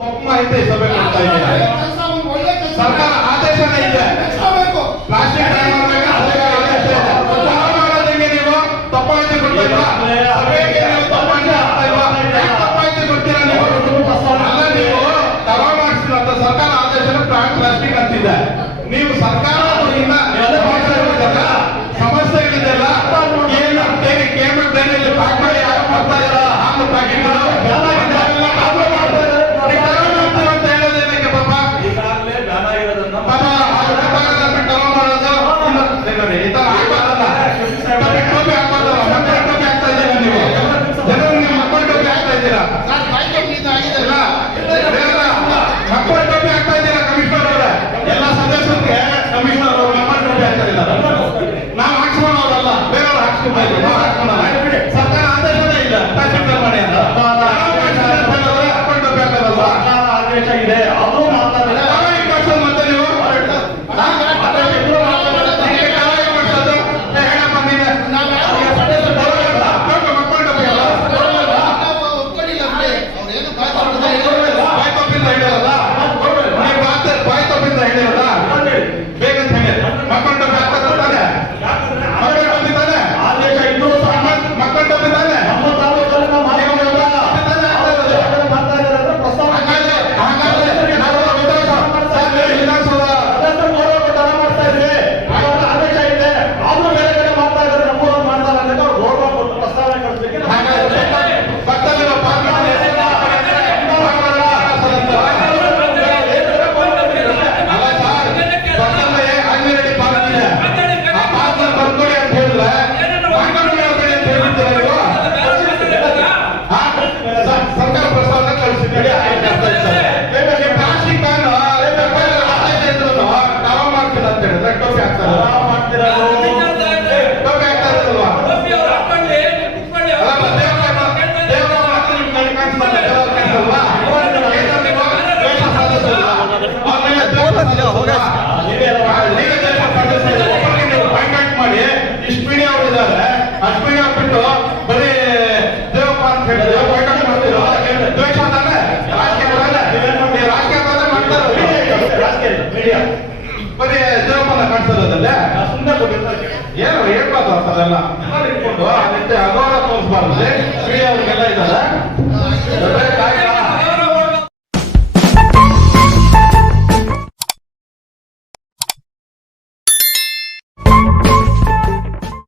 ಮಾಹಿತಿ ಸಭೆ ಕೊಡ್ತಾ ಇದ್ದಾರೆ ಸರ್ಕಾರ ಆದೇಶನೇ ಇದೆ ಪ್ಲಾಸ್ಟಿಕ್ ನೀವು ತಪ್ಪಾಯಿತು ಕೊಡ್ತಾ ಸಭೆಗೆ ನೀವು ತಪ್ಪಾಯಿತು ಆಗ್ತಾ ಇಲ್ವಾ ತಪ್ಪಾಯಿತು ಕೊಡ್ತೀರಾ ನೀವು ಅಲ್ಲ ನೀವು ತವಾ ಮಾಡಿಸಿದಂತ ಸರ್ಕಾರ ಆದೇಶನ ಪ್ಲಾಸ್ಟಿಕ್ ಅಂತಿದೆ ನೀವು ಸರ್ಕಾರ ಸಮಸ್ಯೆಗಳಿದೆಲ್ಲ ಕೇಂದ್ರ ಪ್ಯಾಕ್ ಮಾಡಿ ಯಾರು ಮಾಡ್ತಾ ಇರಲ್ಲ ಹಾಲು ಪ್ಯಾಕಿಂಗ್ ಇದೆಯಾ? ಬರೀ ಜೀವಪನ ಕಾಣಿಸೋದಲ್ಲ ಸುಮ್ಮನೆ ಏನು ಹೇಳ್ಬಾರ್ದು ಅದೆಲ್ಲ ಎಲ್ಲ? ಇಟ್ಕೊಂಡು ಅದಕ್ಕೆ ನಿಟ್ಟೆ ತೋರಿಸ್ಬಾರ್ದು ಕ್ರಿಯೆ ಅವ್ರಿಗೆಲ್ಲ ಇದ್ದಾರೆ